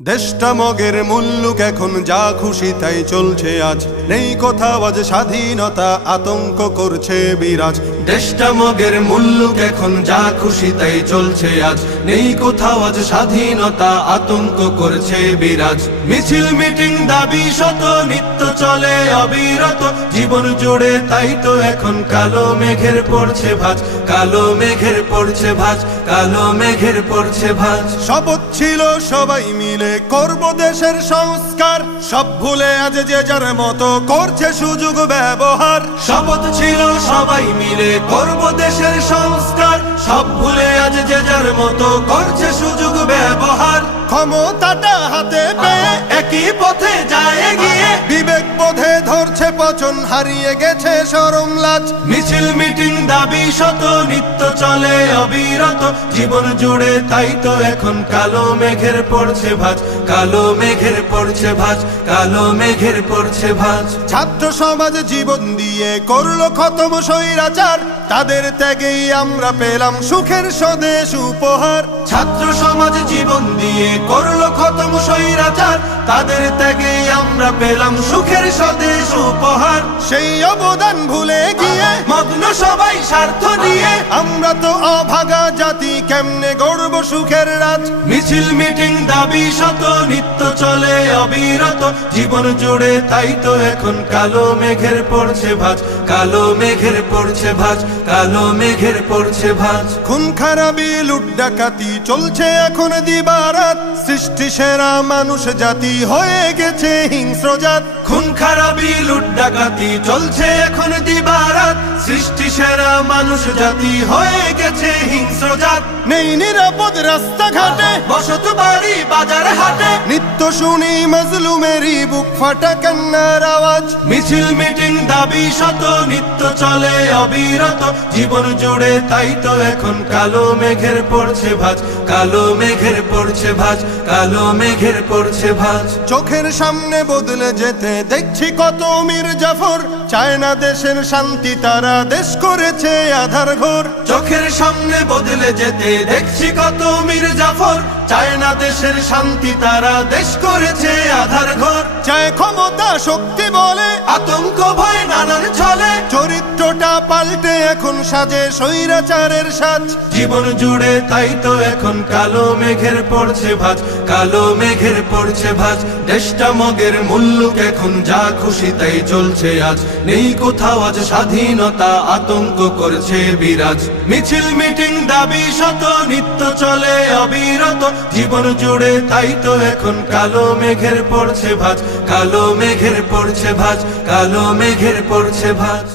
দেশটা মগের মুল্লুক এখন যা খুশি তাই চলছে আজ, নেই কোথাও আজ স্বাধীনতা, আতঙ্ক করছে বিরাজ। দেশটা মগের মুল্লুক এখন যা খুশি তাই চলছে আজ, নেই কোথাও আজ স্বাধীনতা, আতঙ্ক করছে বিরাজ। মিছিল মিটিং দাবি শত নিত্য চলে অবিরত, জীবন জুড়ে তাই তো এখন কালো মেঘের পড়ছে ভাঁজ, কালো মেঘের পড়ছে ভাঁজ, কালো মেঘের পড়ছে ভাঁজ। শপথ ছিল সবাই মিলে করব দেশের সংস্কার, সব ভুলে আজ যে যার মতো করছে সুযোগ ব্যবহার। শপথ ছিল সবাই মিলে করব দেশের সংস্কার, সব ভুলে আজ যে যার মতো করছে সুযোগ ব্যবহার। ক্ষমতাটা হাতে পেয়ে একই পথে যায় এগিয়ে, বিবেক বোধে ধরছে পচন, হারিয়ে গেছে শরম লাজ। মিছিল মিটিং দাবি শত নিত্য চলে অবিরত, জীবন জুড়ে তাই তো এখন কালো মেঘের পড়ছে ভাঁজ, কালো মেঘের পড়ছে ভাঁজ, কালো মেঘের পড়ছে ভাঁজ। ছাত্র সমাজ জীবন দিয়ে করলো খতম স্বৈরাচার, তাদের ত্যাগেই আমরা পেলাম সুখের স্বদেশ উপহার। ছাত্র সমাজ জীবন দিয়ে করলো খতম স্বৈরাচার, তাদের ত্যাগেই আমরা পেলাম সুখের স্বদেশ উপহার। সেই অবদান ভুলে গিয়ে মগ্ন সবাই স্বার্থ নিয়ে, আমরা তো অভাগা জাতি, কেমনে গড়ব সুখের রাজ। মিছিল মিটিং দাবি শত নিত্য চলে অবিরত, জীবন জুড়ে তাই তো এখন কালো মেঘের পড়ছে ভাঁজ, কালো মেঘের পড়ছে ভাঁজ, কালো মেঘের পড়ছে ভাঁজ। খুন খারাপি লুট ডাকাতি চলছে এখন দিবারাত, সৃষ্টি সেরা মানুষ জাতি হয়ে গেছে হিংস্র জাত। খুন খারাপি লুট ডাকাতি চলছে এখন দিবারাত, সৃষ্টি সেরা মানুষ জাতি হয়ে গেছে হিংস্র জাত। নেই নিরাপদ রাস্তাঘাটে, বসত বাড়ি বাজার হাটে, নিত্য শুনি মজলুমেরই বুক ফাটা কান্নার আওয়াজ। মিছিল মিটিং দাবি শত নিত্য চলে অবিরত, জীবন জুড়ে তাই তো এখন কালো মেঘের পড়ছে ভাঁজ, কালো মেঘের পড়ছে ভাঁজ, কালো মেঘের পড়ছে ভাঁজ। চোখের সামনে বদলে যেতে দেখছি কত মীর জাফর, চায় না দেশের শান্তি, তারা দেশ করেছে আধার ঘর। চোখের সামনে বদলে যেতে দেখছি কত মীর জাফর, চায় না দেশের শান্তি, তারা দেশ করেছে আধার ঘর। চায় ক্ষমতা শক্তি বলে আতঙ্ক ভয় নানান ছলে, চরিত্রটা পাল্টে এখন সাজে স্বৈরাচারের সাজ। জীবন জুড়ে তাই তো এখন কালো মেঘের পড়ছে ভাঁজ, কালো মেঘের পড়ছে ভাঁজ। দেশটা মগের মুল্লুক এখন যা খুশি তাই চলছে আজ, নেই কোথাও আজ স্বাধীনতা, আতঙ্ক করছে বিরাজ। মিছিল মিটিং দাবি শত নিত্য চলে অবিরত, জীবন জুড়ে তাই তো এখন কালো মেঘের পড়ছে ভাঁজ, কালো মেঘের পড়ছে ভাঁজ, কালো মেঘের পড়ছে ভাঁজ।